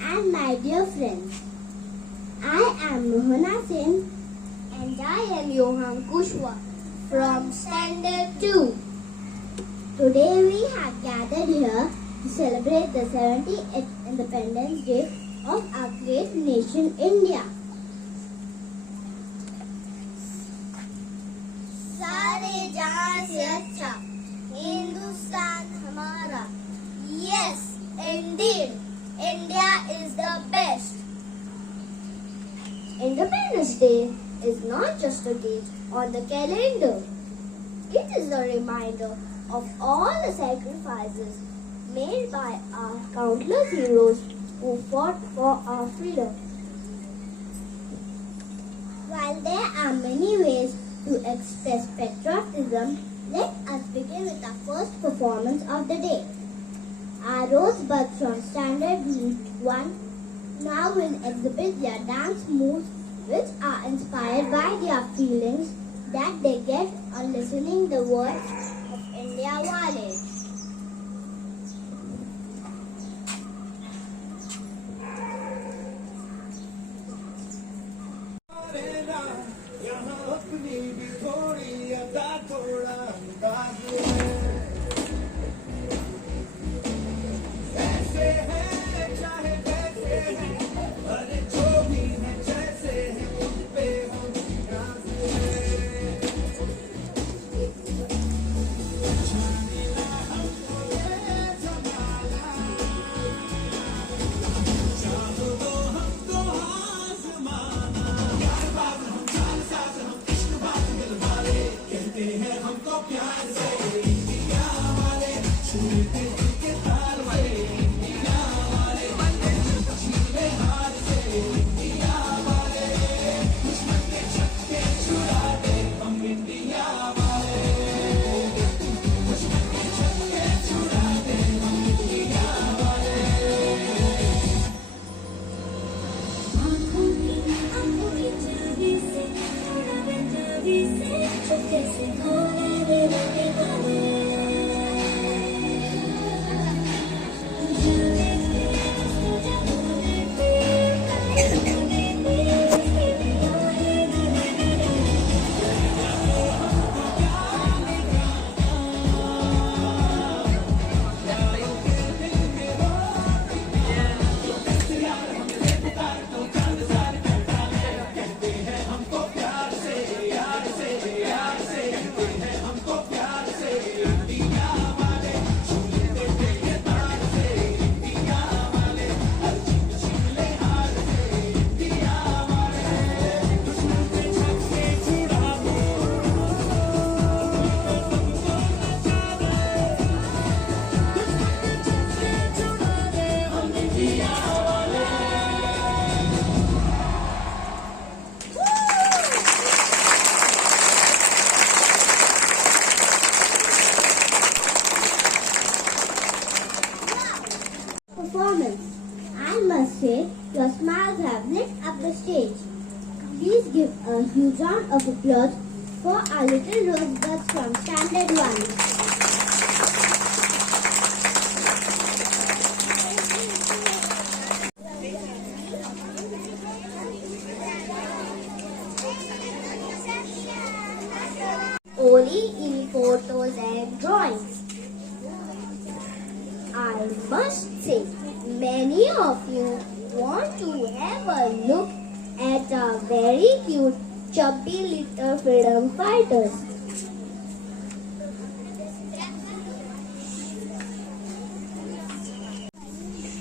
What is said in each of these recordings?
and my dear friends. I am Mohana Sen and I am Johan Kushwa from Standard 2. Today we have gathered here to celebrate the 70th Independence Day of our great nation India. सारे जहां से अच्छा हिंदुस्तान हमारा. Yes, indeed, India is the best. Independence Day is not just a date on the calendar. It is a reminder of all the sacrifices made by our countless heroes who fought for our freedom. While there are many ways to express patriotism, let us begin with our first performance of the day. Our rosebuds from Standard 1 now will exhibit their dance moves, which are inspired by their feelings that they get on listening the words of India Wale. Performance. I must say, your smiles have lit up the stage. Please give a huge round of applause for our little rosebuds from Standard 1. Only in photos and drawings. I must say, many of you want to have a look at our very cute, chubby little freedom fighters.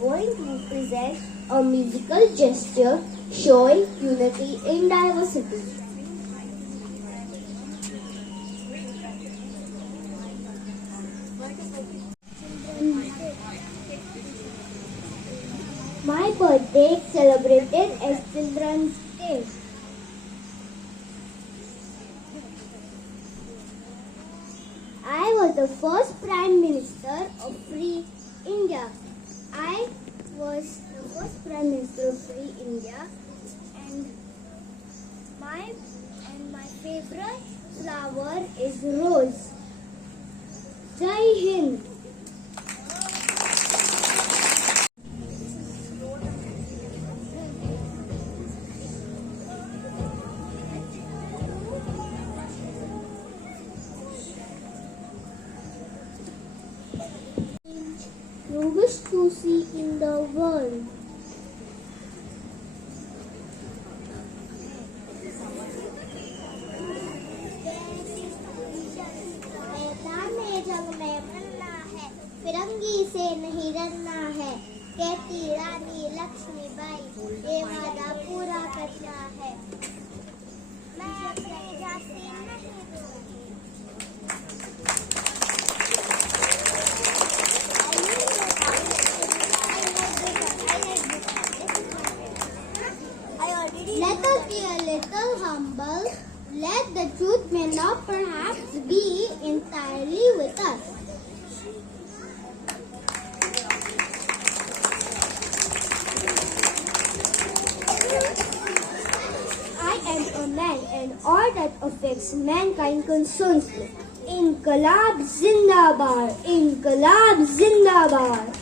Going to present a musical gesture showing unity in diversity. My birthday celebrated as Children's Day. I was the first Prime Minister of Free India. I was the first Prime Minister of Free India, and my favorite flower is rose. Jai Hind. wish to see in the world? जंग में मरना है, फिरंगी से नहीं डरना है, कहती रानी लक्ष्मीबाई, ये वादा पूरा करना है। मैं अपनी झांसी नहीं दूंगी। Let us be a little humble. Let the truth may not perhaps be entirely with us. I am a man and all that affects mankind concerns me. Inqilab Zindabad! Inqilab Zindabad!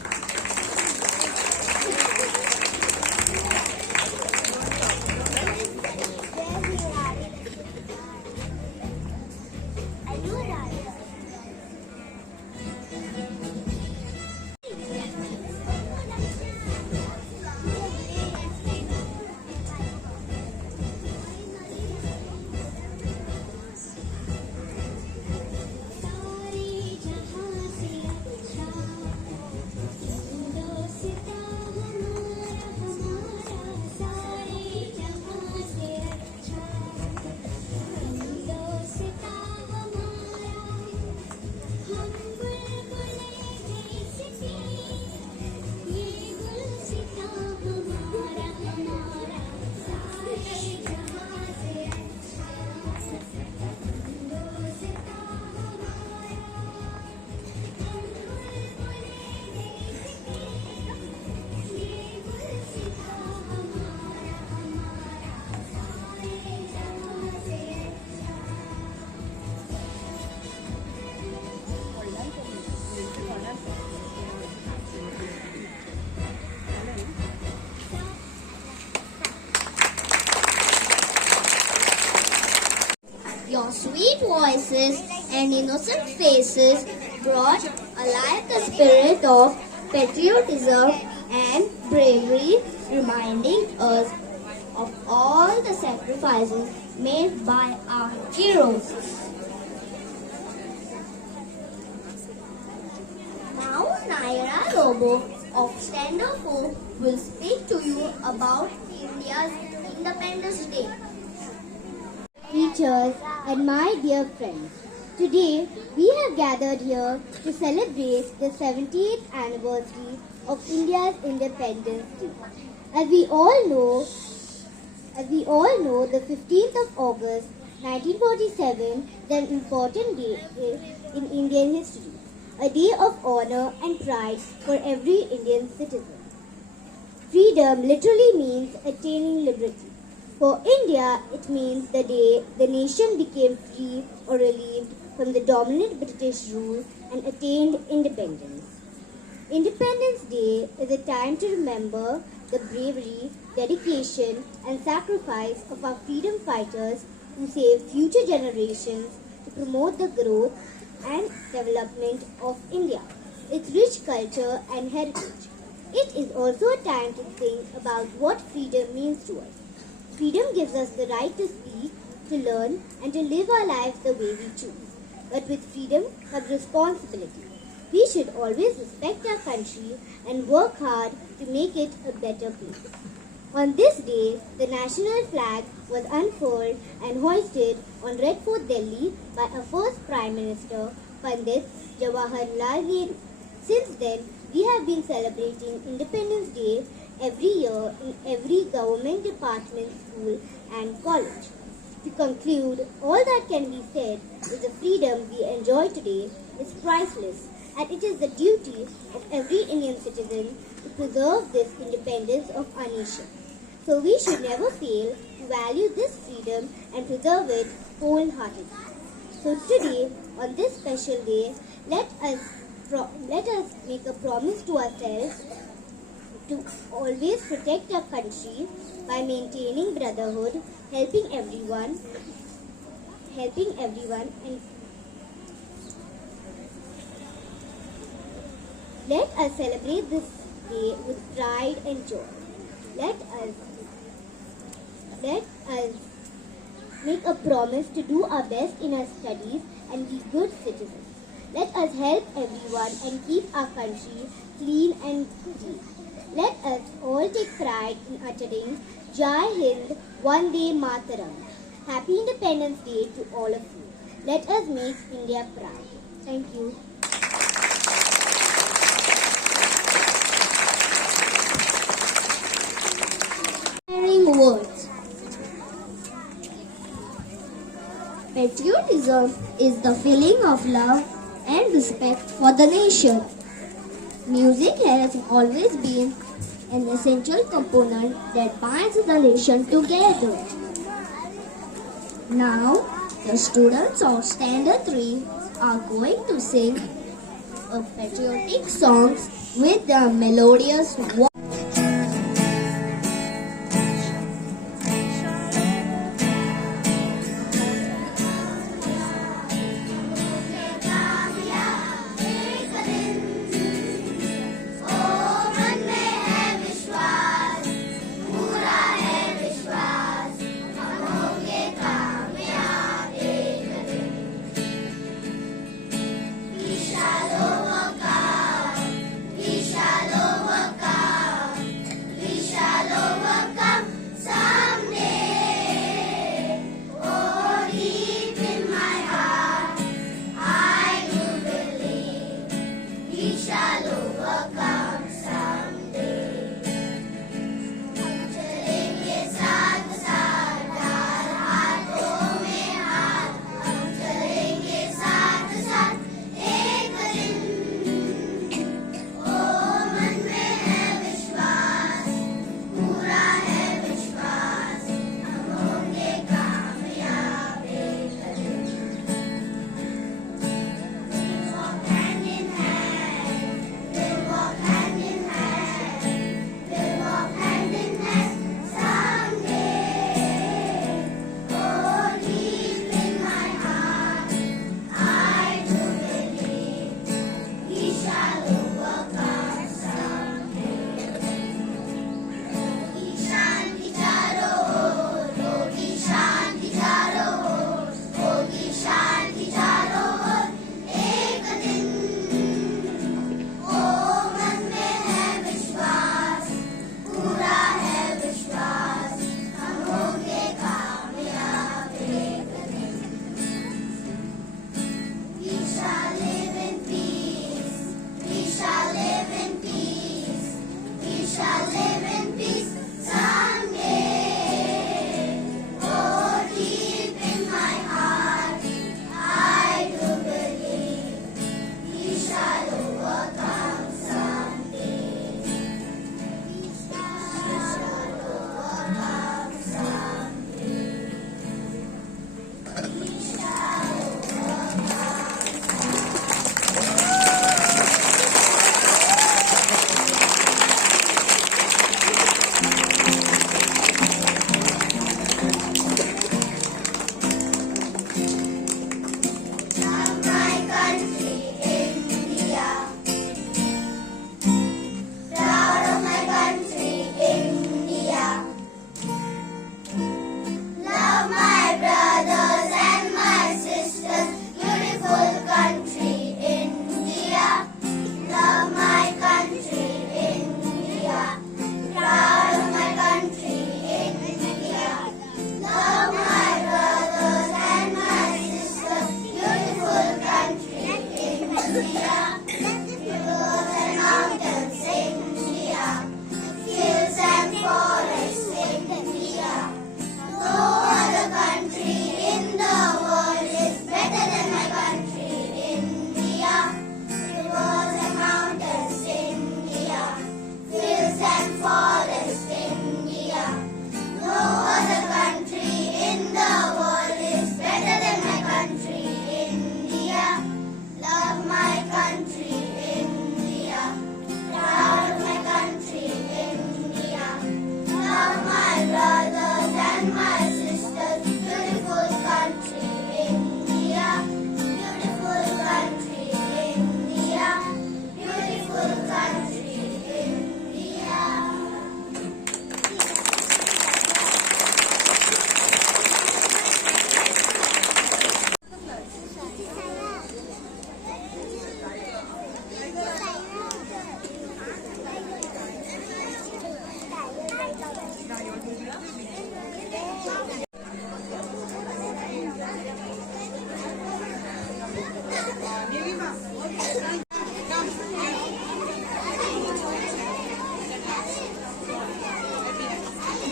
Your sweet voices and innocent faces brought alive the spirit of patriotism and bravery, reminding us of all the sacrifices made by our heroes. Now Naira Lobo of Standoff will speak to you about India's Independence Day. Teachers and my dear friends, today we have gathered here to celebrate the 70th anniversary of India's Independence Day. As we all know, the 15th of August 1947 is an important day in Indian history, a day of honor and pride for every Indian citizen. Freedom literally means attaining liberty. For India, it means the day the nation became free or relieved from the dominant British rule and attained independence. Independence Day is a time to remember the bravery, dedication, and sacrifice of our freedom fighters who saved future generations to promote the growth and development of India, its rich culture and heritage. It is also a time to think about what freedom means to us. Freedom gives us the right to speak, to learn, and to live our lives the way we choose. But with freedom comes responsibility. We should always respect our country and work hard to make it a better place. On this day, the national flag was unfurled and hoisted on Red Fort, Delhi by our first Prime Minister, Pandit Jawaharlal Nehru. Since then, we have been celebrating Independence Day every year in every government department, school and college. To conclude, all that can be said is the freedom we enjoy today is priceless, and it is the duty of every Indian citizen to preserve this independence of our nation. So we should never fail to value this freedom and preserve it wholeheartedly. So today, on this special day, let us make a promise to ourselves to always protect our country by maintaining brotherhood, helping everyone, and Let us celebrate this day with pride and joy. Let us make a promise to do our best in our studies and be good citizens. Let us help everyone and keep our country clean and green. Let us all take pride in uttering Jai Hind, Vande Mataram. Happy Independence Day to all of you. Let us make India proud. Thank you. Inspiring words. Patriotism is the feeling of love and respect for the nation. Music has always been an essential component that binds the nation together. Now, the students of Standard 3 are going to sing a patriotic songs with their melodious voice. We shall overcome.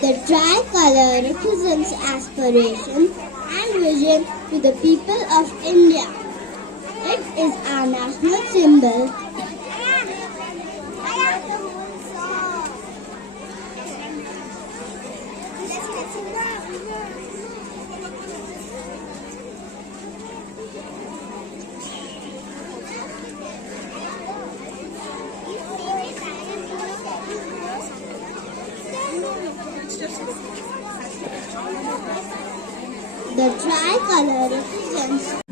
The tricolor represents aspiration and vision to the people of India. It is our national symbol. The tricolor represents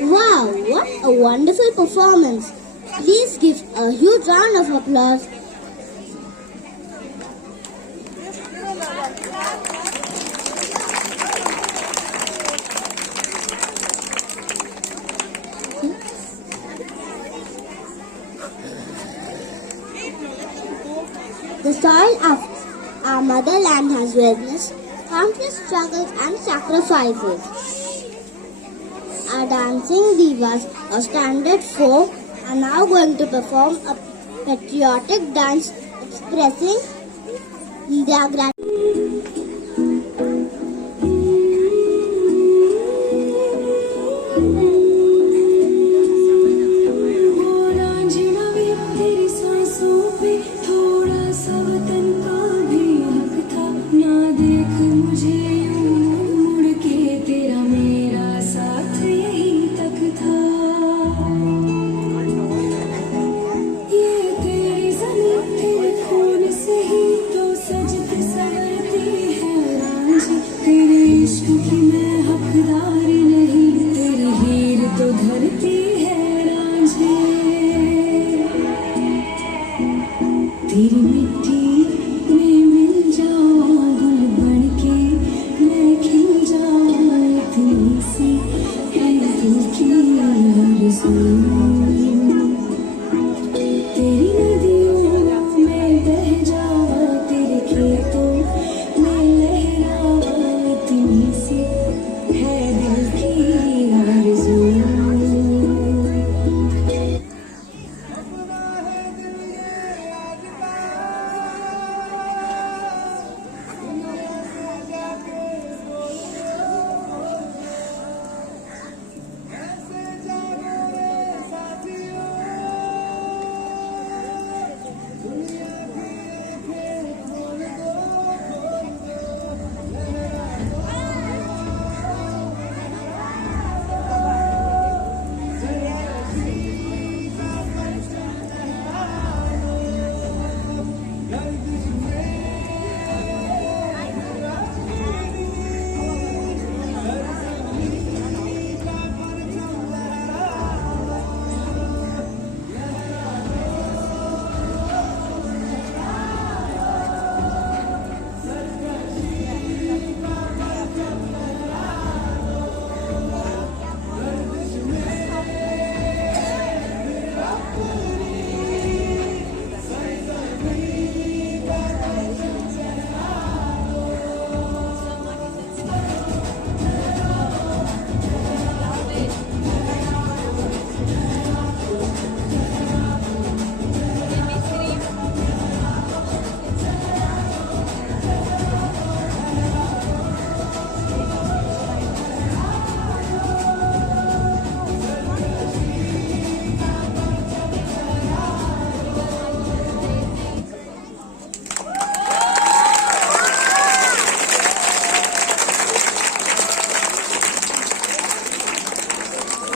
Wow, what a wonderful performance. Please give a huge round of applause. The soil of our motherland has witnessed countless struggles and sacrifices. Our dancing divas or standard folk are now going to perform a patriotic dance expressing their gratitude. सजते sir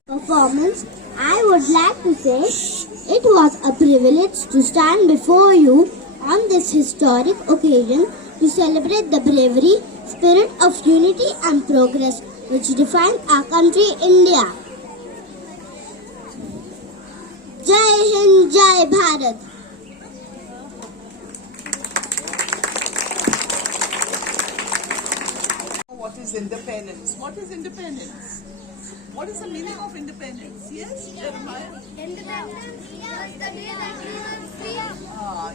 Performance, I would like to say it was a privilege to stand before you on this historic occasion to celebrate the bravery, spirit of unity and progress which define our country, India. Jai Hind, Jai Bharat. What is independence? What is independence? What is the meaning of independence? Yes, Jeremiah?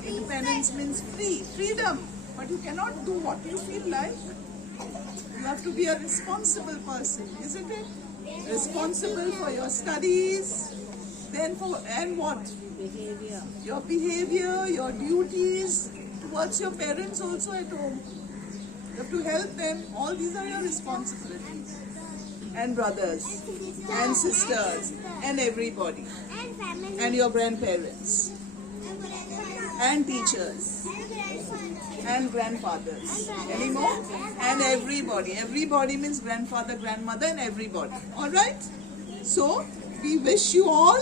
Independence means free, freedom. But you cannot do what you feel like. You have to be a responsible person, isn't it? Responsible for your studies, and what? Behavior. Your behavior, your duties towards your parents also at home. You have to help them. All these are your responsibilities. And brothers, and sisters, and everybody. And your grandparents, and teachers, and grandfathers. Any more? And everybody. Everybody means grandfather, grandmother, and everybody. Alright? So, we wish you all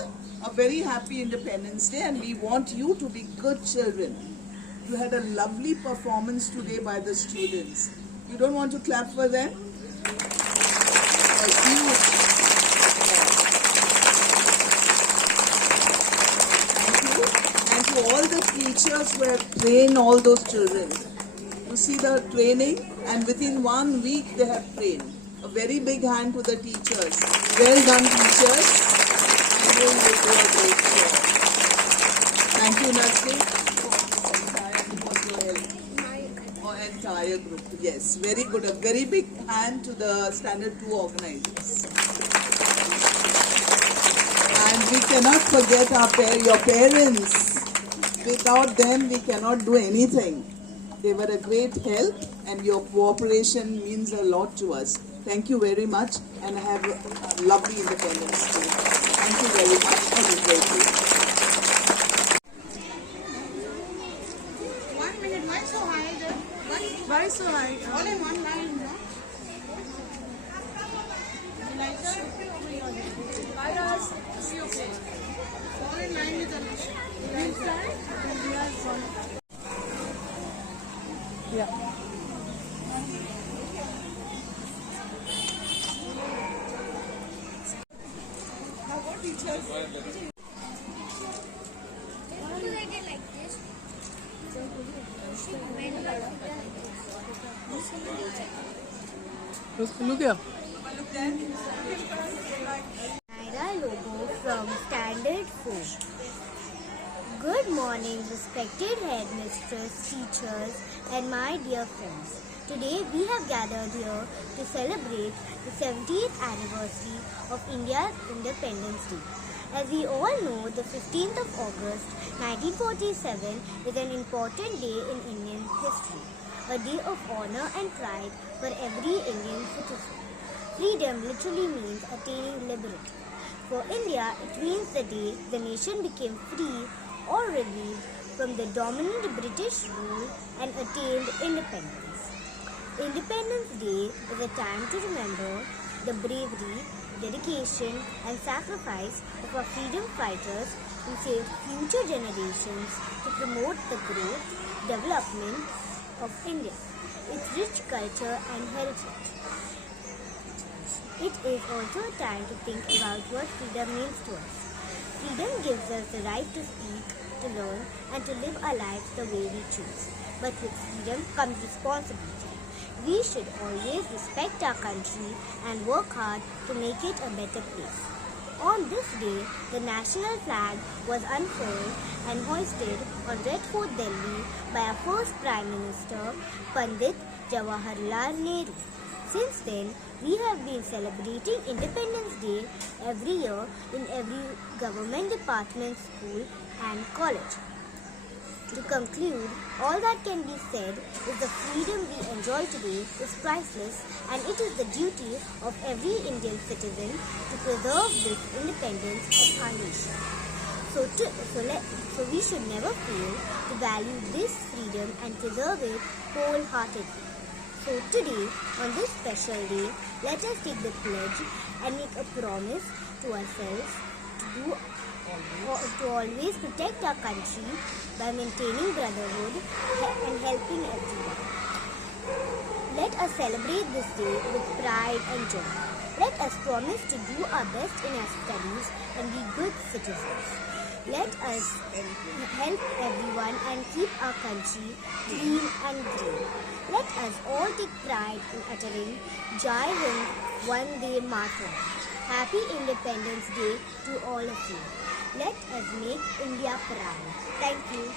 a very happy Independence Day and we want you to be good children. You had a lovely performance today by the students. You don't want to clap for them? Thank you. And to all the teachers who have trained all those children. You see the training, and within 1 week they have trained. A very big hand to the teachers. Well done, teachers. You will do a great job. Thank you, Nurse, for your help. Our entire group. Yes, very good. A very big hand to the Standard 2 organizers. And we cannot forget your parents. Without them, we cannot do anything. They were a great help and your cooperation means a lot to us. Thank you very much and have a lovely Independence Day. Thank you very much for this great day. 1 minute, why so high there? Why so high? All in one line, no? Lighter? Virus, see your face. All in line with the inside. Yeah. Now what teachers? Look here. Look there. Naira Lobo from Standard 4. Good morning, respected headmistress, teachers, and my dear friends. Today we have gathered here to celebrate the 70th anniversary of India's Independence Day. As we all know, the 15th of August 1947 is an important day in Indian history, a day of honor and pride for every Indian citizen. Freedom literally means attaining liberty. For India, it means the day the nation became free or relieved from the dominant British rule and attained independence. Independence Day is a time to remember the bravery, dedication and sacrifice of our freedom fighters who saved future generations to promote the growth, development of India, its rich culture and heritage. It is also a time to think about what freedom means to us. Freedom gives us the right to speak, to learn, and to live our lives the way we choose. But with freedom comes responsibility. We should always respect our country and work hard to make it a better place. On this day, the national flag was unfurled and hoisted on Red Fort, Delhi by our first Prime Minister, Pandit Jawaharlal Nehru. Since then, we have been celebrating Independence Day every year in every government department, school and college. To conclude, all that can be said is the freedom we enjoy today is priceless, and it is the duty of every Indian citizen to preserve this independence of our nation. So we should never fail to value this freedom and preserve it wholeheartedly. So today, on this special day, let us take the pledge and make a promise to ourselves to always protect our country by maintaining brotherhood and helping everyone. Let us celebrate this day with pride and joy. Let us promise to do our best in our studies and be good citizens. Let us help everyone and keep our country clean and green. Let us all take pride in uttering Jai Hind Vande Mataram. Happy Independence Day to all of you. Let us make India proud. Thank you.